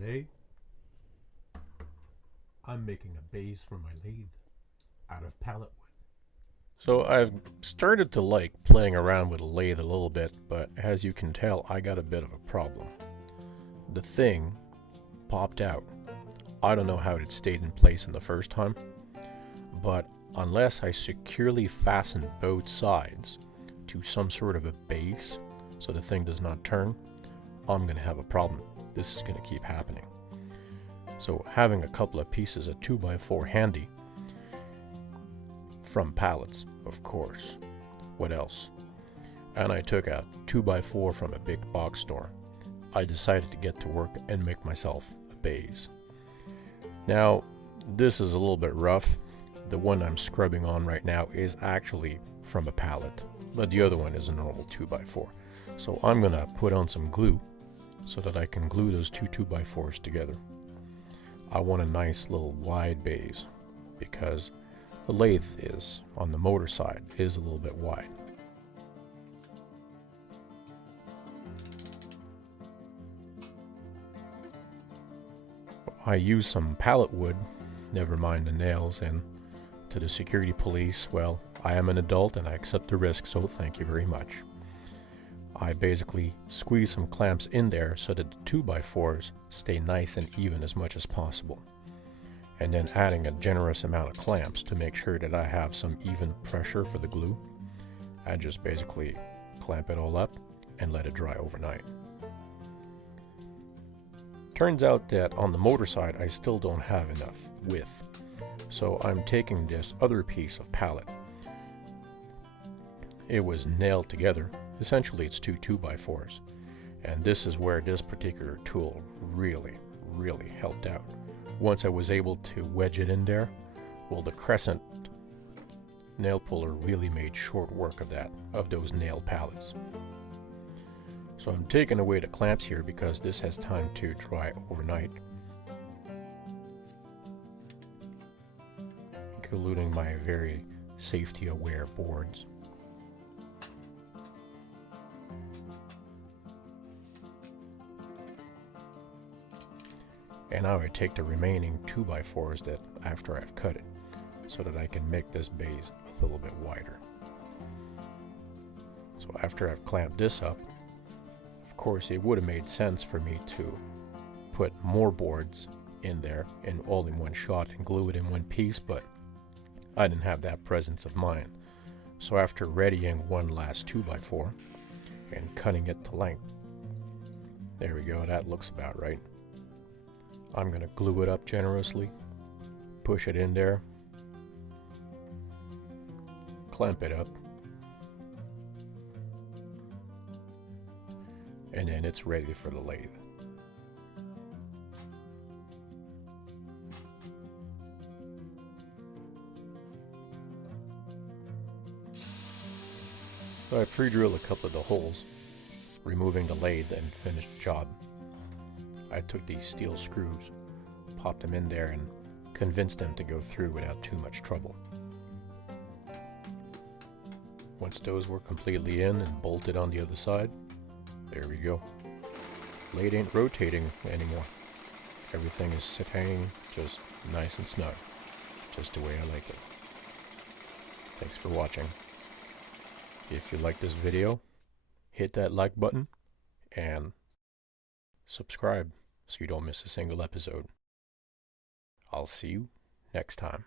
Today, I'm making a base for my lathe out of pallet wood. So I've started to like playing around with a lathe a little bit, but as you can tell, I got a bit of a problem. The thing popped out. I don't know how it stayed in place in the first time, but unless I securely fasten both sides to some sort of a base so the thing does not turn, I'm going to have a problem. This is going to keep happening. So having a couple of pieces of 2x4 handy, from Pallets, of course. What else? And I took a 2x4 from a big box store. I decided to get to work and make myself a base. Now, this is a little bit rough. The one I'm scrubbing on right now is actually from a pallet, but the other one is a normal 2x4. So I'm gonna put on some glue so that I can glue those two 2x4s together. I want a nice little wide base because the lathe is, on the motor side, is a little bit wide. I use some pallet wood, never mind the nails, and to the security police, well, I am an adult and I accept the risk, so thank you very much. I basically squeeze some clamps in there so that the 2x4s stay nice and even as much as possible. And then adding a generous amount of clamps to make sure that I have some even pressure for the glue. I just basically clamp it all up and let it dry overnight. Turns out that on the motor side I still don't have enough width. So I'm taking this other piece of pallet. It was nailed together. Essentially it's two 2x4s. And this is where this particular tool really helped out. Once I was able to wedge it in there, well, the Crescent nail puller really made short work of those nail pallets. So I'm taking away the clamps here because this has time to dry overnight, including my very safety aware boards. And now I take the remaining 2x4s that after I've cut it so that I can make this base a little bit wider. So after I've clamped this up, of course it would have made sense for me to put more boards in there and all in one shot and glue it in one piece, but I didn't have that presence of mind. So after readying one last 2x4 and cutting it to length, there we go, that looks about right. I'm going to glue it up generously, push it in there, clamp it up, and then it's ready for the lathe. So I pre-drilled a couple of the holes, removing the lathe and finished the job. I took these steel screws, popped them in there, and convinced them to go through without too much trouble. Once those were completely in and bolted on the other side, there we go. Lathe ain't rotating anymore. Everything is sitting just nice and snug, just the way I like it. Thanks for watching. If you like this video, hit that like button and subscribe so you don't miss a single episode. I'll see you next time.